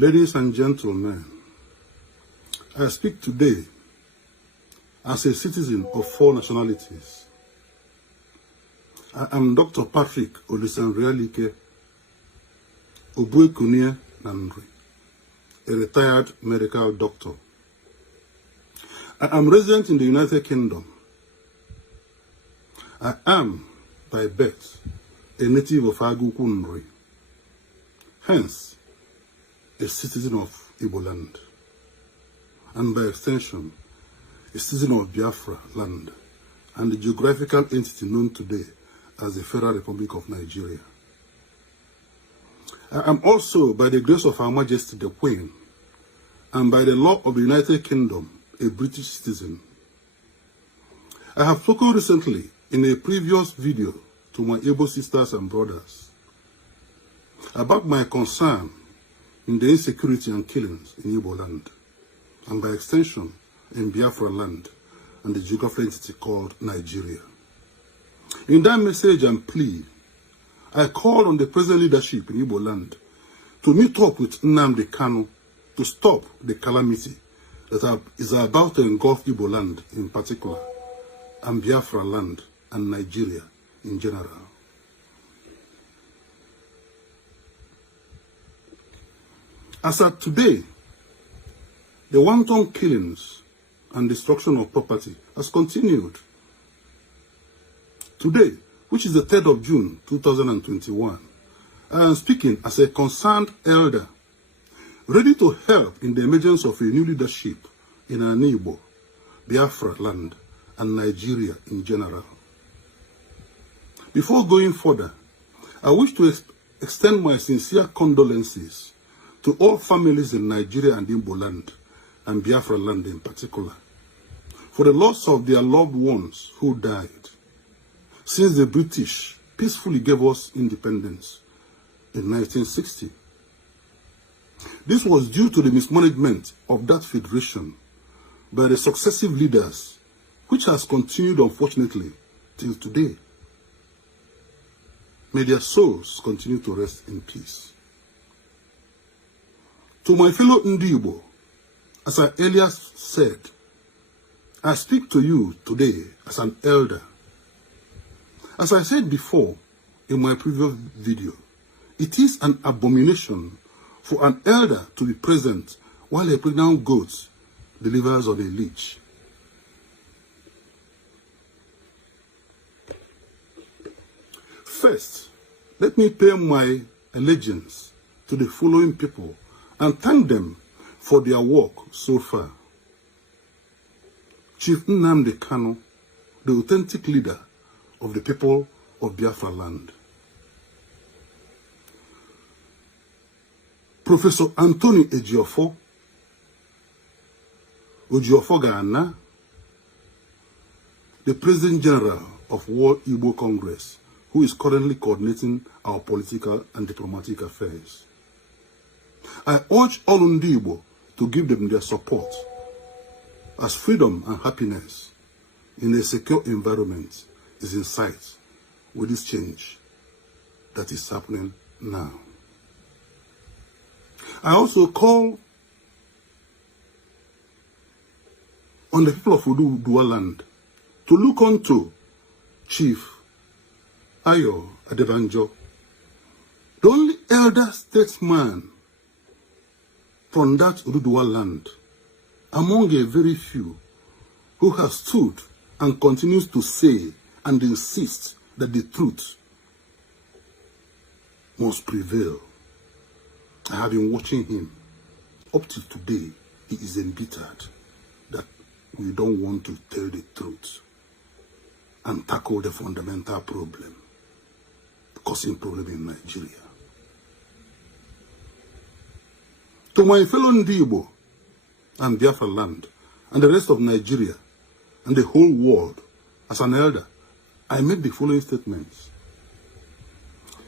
Ladies and gentlemen, I speak today as a citizen of 4 nationalities. I am Dr. Patrick Olisanrialike Obuekunia Nandri, a retired medical doctor. I am resident in the United Kingdom. I am, by birth, a native of Agukunri, hence, a citizen of Igbo land, and by extension, a citizen of Biafra land, and the geographical entity known today as the Federal Republic of Nigeria. I am also, by the grace of Her Majesty the Queen, and by the law of the United Kingdom, a British citizen. I have spoken recently in a previous video to my Igbo sisters and brothers about my concern in the insecurity and killings in Igbo land, and by extension in Biafra land and the geographical entity called Nigeria. In that message and plea, I called on the present leadership in Igbo land to meet up with Nnamdi Kanu to stop the calamity that is about to engulf Igbo land in particular, and Biafra land and Nigeria in general. As at today, the wanton killings and destruction of property has continued. Today, which is the 3rd of June 2021, I am speaking as a concerned elder, ready to help in the emergence of a new leadership in Igbo, Biafra land, and Nigeria in general. Before going further, I wish to extend my sincere condolences to all families in Nigeria and Igbo land, and Biafra land in particular, for the loss of their loved ones who died since the British peacefully gave us independence in 1960. This was due to the mismanagement of that federation by the successive leaders, which has continued unfortunately till today. May their souls continue to rest in peace. To my fellow Ndibo, as I earlier said, I speak to you today as an elder. As I said before in my previous video, it is an abomination for an elder to be present while a pregnant goat delivers on a leech. First, let me pay my allegiance to the following people and thank them for their work so far. Chief Nnamdi Kanu, the authentic leader of the people of Biafra land. Professor Anthony Ejiofor Ghana, the President General of World Igbo Congress, who is currently coordinating our political and diplomatic affairs. I urge all Ndibo to give them their support, as freedom and happiness in a secure environment is in sight with this change that is happening now. I also call on the people of Udua land to look unto Chief Ayo Adebanjo, the only elder statesman from that Udua land, among a very few, who has stood and continues to say and insist that the truth must prevail. I have been watching him. Up to today, he is embittered that we don't want to tell the truth and tackle the fundamental problem, causing problem in Nigeria. To my fellow Ndibo and Biafra land and the rest of Nigeria and the whole world, as an elder, I make the following statements.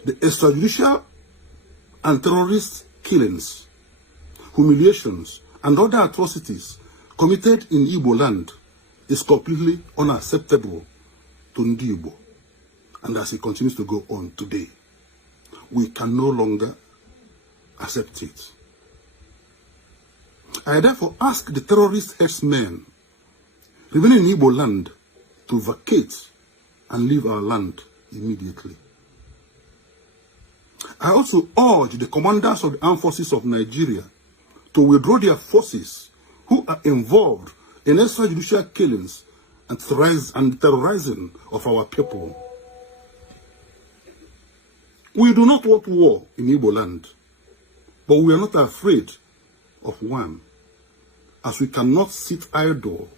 The extrajudicial and terrorist killings, humiliations, and other atrocities committed in Igbo land is completely unacceptable to Ndibo. And as it continues to go on today, we can no longer accept it. I therefore ask the terrorist headsmen remaining in Igbo land to vacate and leave our land immediately. I also urge the commanders of the armed forces of Nigeria to withdraw their forces who are involved in extrajudicial killings and terrorizing of our people. We do not want war in Igbo land, but we are not afraid of one, as we cannot sit idle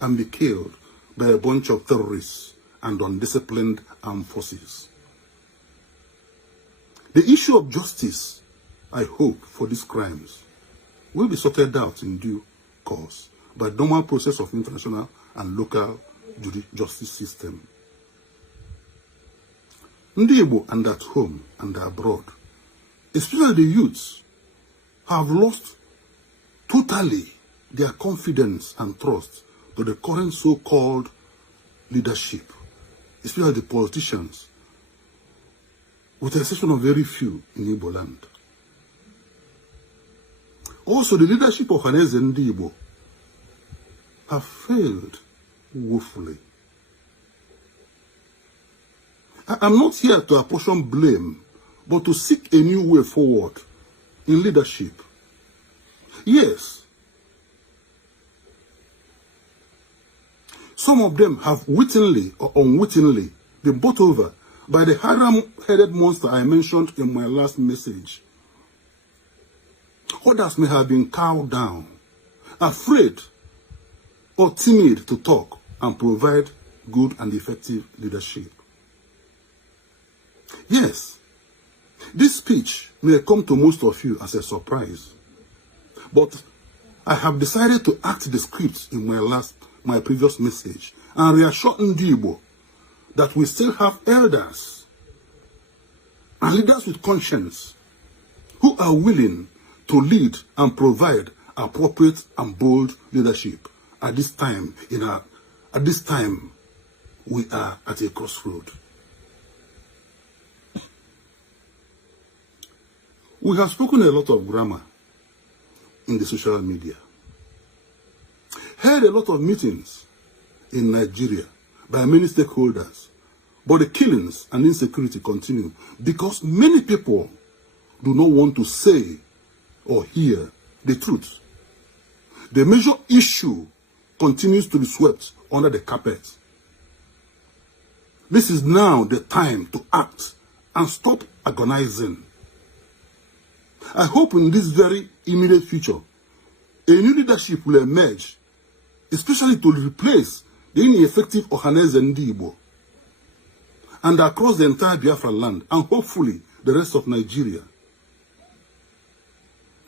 and be killed by a bunch of terrorists and undisciplined armed forces. The issue of justice, I hope, for these crimes will be sorted out in due course by the normal process of international and local justice system. Ndị Igbo and at home and abroad, especially the youths, have lost totally their confidence and trust to the current so-called leadership, especially the politicians, with the exception of very few in Igbo land. Also, the leadership of Haneze Ndi Igbo have failed woefully. I am not here to apportion blame, but to seek a new way forward in leadership. Yes, some of them have wittingly or unwittingly been bought over by the haram-headed monster I mentioned in my last message. Others may have been cowed down, afraid or timid to talk and provide good and effective leadership. Yes, this speech may come to most of you as a surprise, but I have decided to act the script in my previous message and reassure Ndi Igbo that we still have elders and leaders with conscience who are willing to lead and provide appropriate and bold leadership at this time. We are at a crossroad. We have spoken a lot of grammar in the social media, held a lot of meetings in Nigeria by many stakeholders, but the killings and insecurity continue because many people do not want to say or hear the truth. The major issue continues to be swept under the carpet. This is now the time to act and stop agonizing. I hope in this very immediate future, a new leadership will emerge, especially to replace the ineffective Ohaneze Ndi Igbo, and across the entire Biafra land, and hopefully the rest of Nigeria.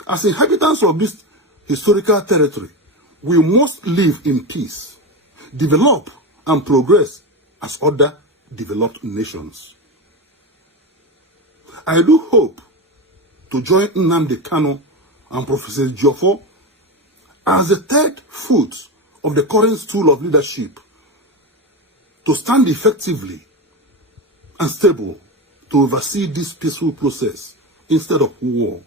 As inhabitants of this historical territory, we must live in peace, develop and progress as other developed nations. I do hope to join Nnamdi Kanu and Professor Jiofo as the third foot of the current stool of leadership to stand effectively and stable to oversee this peaceful process instead of war.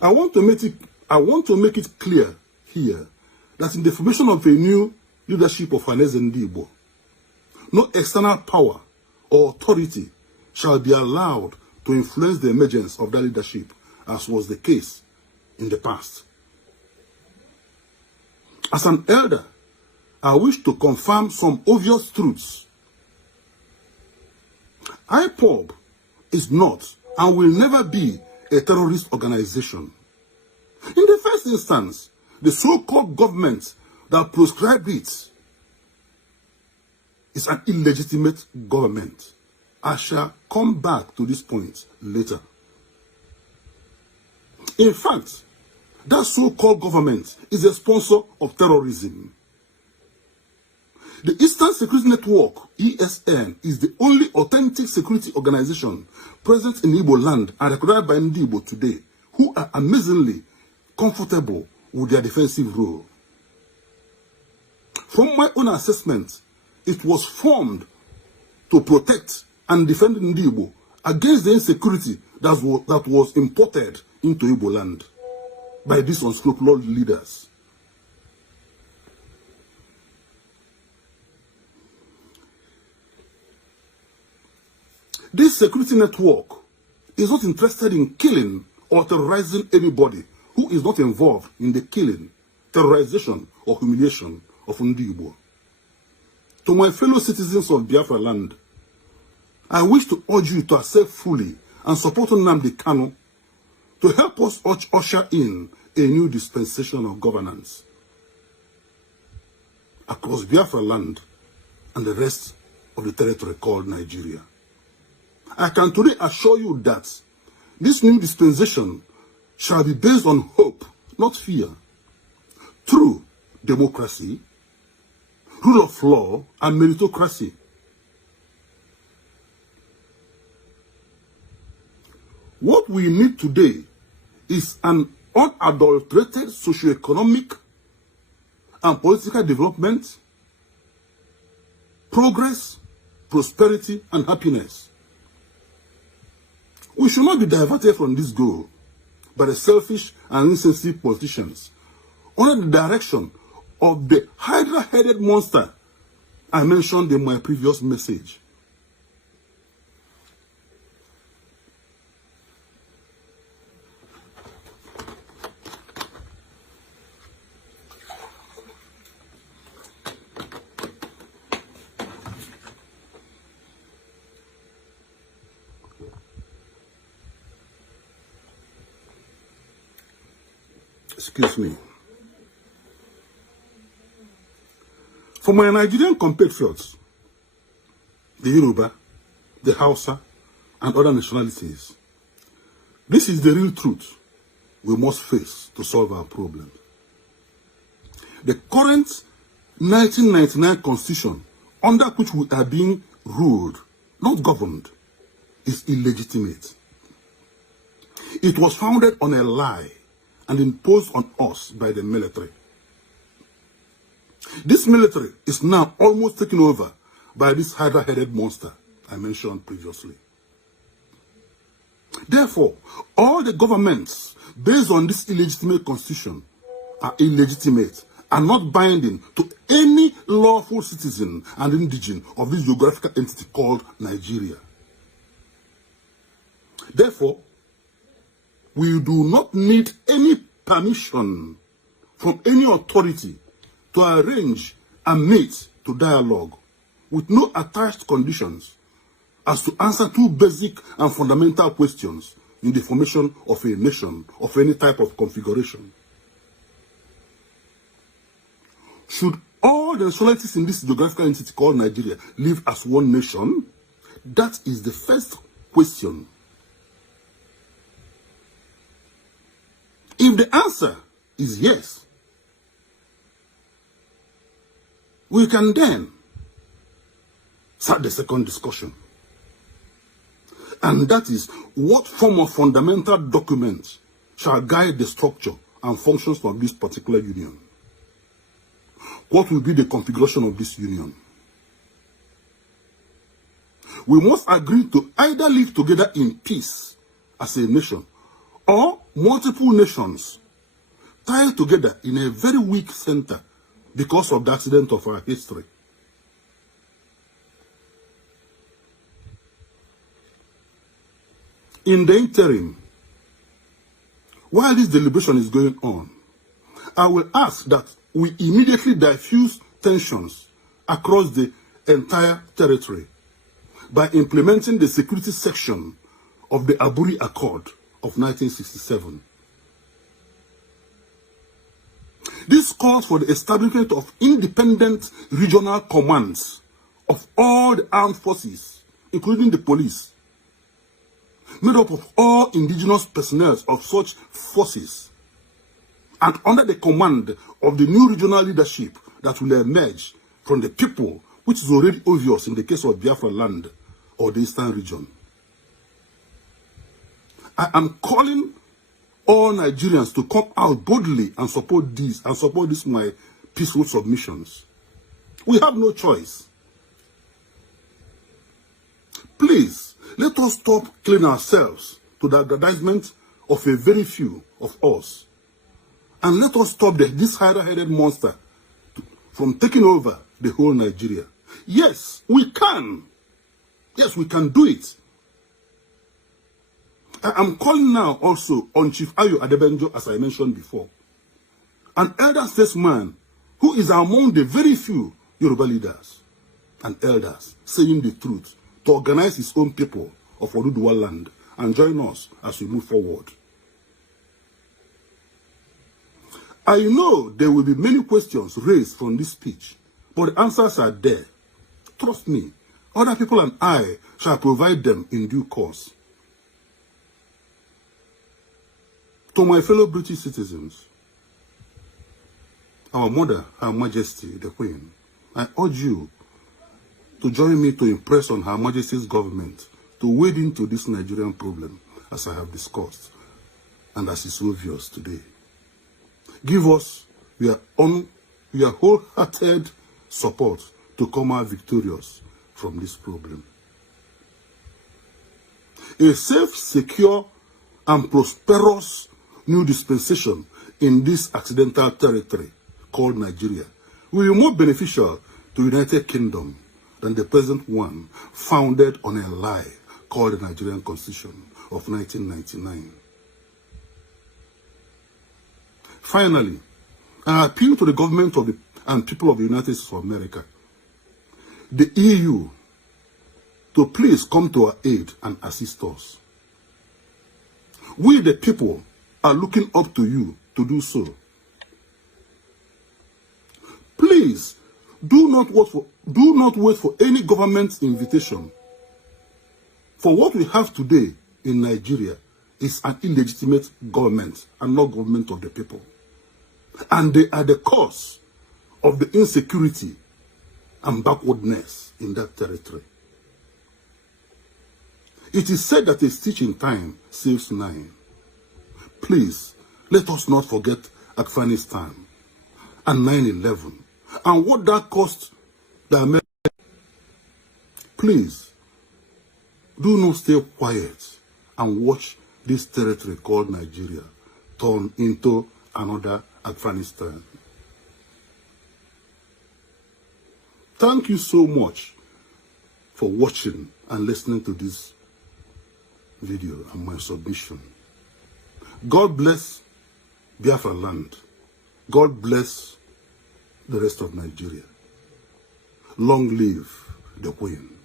I want to make it clear here that in the formation of a new leadership of Haneze Ndi Igbo, no external power or authority shall be allowed to influence the emergence of that leadership, as was the case in the past. As an elder, I wish to confirm some obvious truths. IPOB is not and will never be a terrorist organization. In the first instance, the so-called government that proscribed it is an illegitimate government. I shall come back to this point later. In fact, that so-called government is a sponsor of terrorism. The Eastern Security Network, ESN, is the only authentic security organization present in Igbo land and recognized by Ndi Igbo today, who are amazingly comfortable with their defensive role. From my own assessment, it was formed to protect and defend Ndi Igbo against the insecurity that was imported into Igbo land by these unscrupulous leaders. This security network is not interested in killing or terrorizing anybody who is not involved in the killing, terrorization, or humiliation of Ndi Igbo. To my fellow citizens of Biafra land, I wish to urge you to accept fully and support Nnamdi Kanu to help us usher in a new dispensation of governance across Biafra land and the rest of the territory called Nigeria. I can today assure you that this new dispensation shall be based on hope, not fear, true democracy, rule of law, and meritocracy. What we need today is an unadulterated socio-economic and political development, progress, prosperity, and happiness. We should not be diverted from this goal by the selfish and insensitive politicians under the direction of the hydra-headed monster I mentioned in my previous message. Excuse me. For my Nigerian compatriots, the Yoruba, the Hausa, and other nationalities, this is the real truth we must face to solve our problem. The current 1999 constitution, under which we are being ruled, not governed, is illegitimate. It was founded on a lie and imposed on us by the military. This military is now almost taken over by this hydra-headed monster I mentioned previously. Therefore, all the governments based on this illegitimate constitution are illegitimate and not binding to any lawful citizen and indigene of this geographical entity called Nigeria. Therefore, we do not need any permission from any authority to arrange and meet to dialogue with no attached conditions as to answer two basic and fundamental questions in the formation of a nation of any type of configuration. Should all the nationalities in this geographical entity called Nigeria live as one nation? That is the first question. If the answer is yes, we can then start the second discussion. And that is, what form of fundamental document shall guide the structure and functions of this particular union? What will be the configuration of this union? We must agree to either live together in peace as a nation, or multiple nations tied together in a very weak center because of the accident of our history. In the interim, while this deliberation is going on, I will ask that we immediately diffuse tensions across the entire territory by implementing the security section of the Aburi Accord of 1967. This calls for the establishment of independent regional commands of all the armed forces, including the police, made up of all indigenous personnel of such forces, and under the command of the new regional leadership that will emerge from the people, which is already obvious in the case of Biafra land or the Eastern region. I am calling all Nigerians to come out boldly and support these my peaceful submissions. We have no choice. Please, let us stop killing ourselves to the aggrandizement of a very few of us. And let us stop this hydra-headed monster from taking over the whole Nigeria. Yes, we can. Yes, we can do it. I am calling now also on Chief Ayo Adebenjo, as I mentioned before, an elder statesman who is among the very few Yoruba leaders and elders saying the truth, to organize his own people of Oduduwa land and join us as we move forward. I know there will be many questions raised from this speech, but the answers are there. Trust me, other people and I shall provide them in due course. To my fellow British citizens, our mother, Her Majesty, the Queen, I urge you to join me to impress on Her Majesty's government to wade into this Nigerian problem, as I have discussed, and as is obvious today. Give us your wholehearted support to come out victorious from this problem. A safe, secure, and prosperous new dispensation in this accidental territory called Nigeria will be more beneficial to the United Kingdom than the present one founded on a lie called the Nigerian Constitution of 1999. Finally, I appeal to the government and people of the United States of America, the EU, to please come to our aid and assist us. We, the people, are looking up to you to do so. Please, do not wait for any government's invitation. For what we have today in Nigeria is an illegitimate government and not government of the people. And they are the cause of the insecurity and backwardness in that territory. It is said that a stitch in time saves 9. Please, let us not forget Afghanistan and 9/11 and what that cost the Americans. Please, do not stay quiet and watch this territory called Nigeria turn into another Afghanistan. Thank you so much for watching and listening to this video and my submission. God bless Biafra land. God bless the rest of Nigeria. Long live the Queen.